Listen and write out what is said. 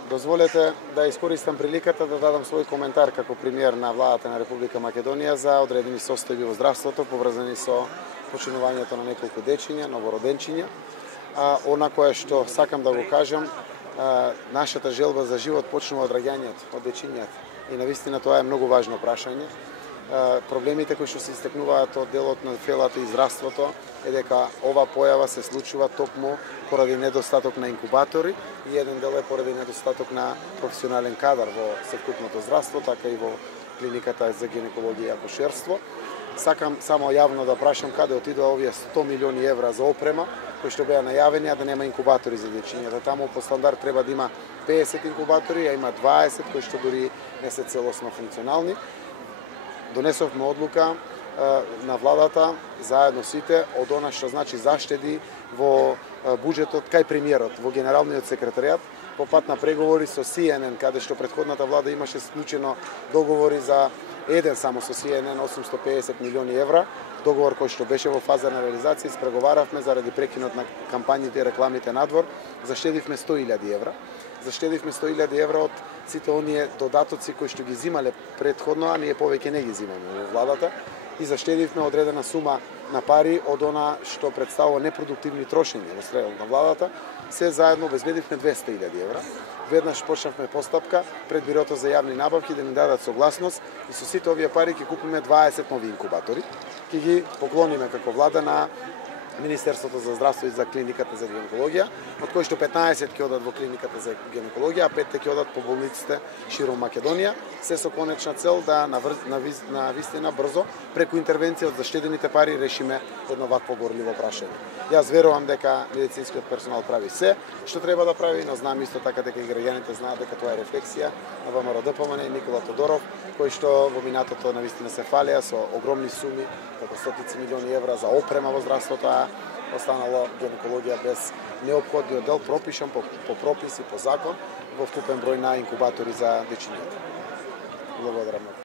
Дозволете да искористам приликата да дадам свој коментар како премиер на владата на Република Македонија за одредени состојби во здравството поврзани со починувањето на неколку дечиња, новороденчиња. Она кое што сакам да го кажам, нашата желба за живот почнува од раѓањето, од дечињата. И навистина тоа е многу важно прашање. Проблемите кои што се истекнуваат од делот на фелата и здравството е дека ова појава се случува токму поради недостаток на инкубатори и еден дел е поради недостаток на професионален кадар во севкупното здравство, така и во клиниката за гинекологија и акушерство. Сакам само јавно да прашам каде отидоа овие 100 милиони евра за опрема кои што беа најавени, а да нема инкубатори за дечињата. Таму по стандард треба да има 50 инкубатори, а има 20 кои што дури не се целосно функционални. Донесовме одлука на владата заедно сите од она што значи заштеди во буџетот кај премиерот, во генералниот секретаријат, по пат на преговори со CNN, каде што претходната влада имаше склучено договори за еден само со CNN 850 милиони евра, договор кој што беше во фаза на реализација, испреговаравме заради прекинот на кампањите и рекламите надвор, заштедивме 100.000 евра. Заштедивме 100.000 евра од сите оние додатоци кои што ги зимале предходно, а ние повеќе не ги зимаме во владата, и заштедивме одредена сума на пари од она што представува непродуктивни трошења во средот на владата. Се заедно обезбедивме 200.000 евра. Веднаш почнавме постапка пред Бирото за јавни набавки да ни дадат согласност и со сите овие пари ќе купиме 20 нови инкубатори. Ќе ги поклониме како влада на Министерството за здравство и за клиниката за гинекологија, од кои што 15 ќе одат во клиниката за гинекологија, а 5 ќе одат по болниците широм Македонија, се со конечна цел да на вистина брзо преку интервенција од заштедените пари решиме едно вакво горливо прашање. Јас верувам дека медицинскиот персонал прави се што треба да прави, но знам исто така дека и граѓаните знаат дека тоа е рефлексија на ВМРО-ДПМН и Никола Тодоров, кои што во минатото навистина се фалеа со огромни суми, како стотици милиони евра за опрема во здравството, а останала гинекологија без неопходниот дел пропишан по прописи, по закон, во вкупен број на инкубатори за дечињата. Благодарам.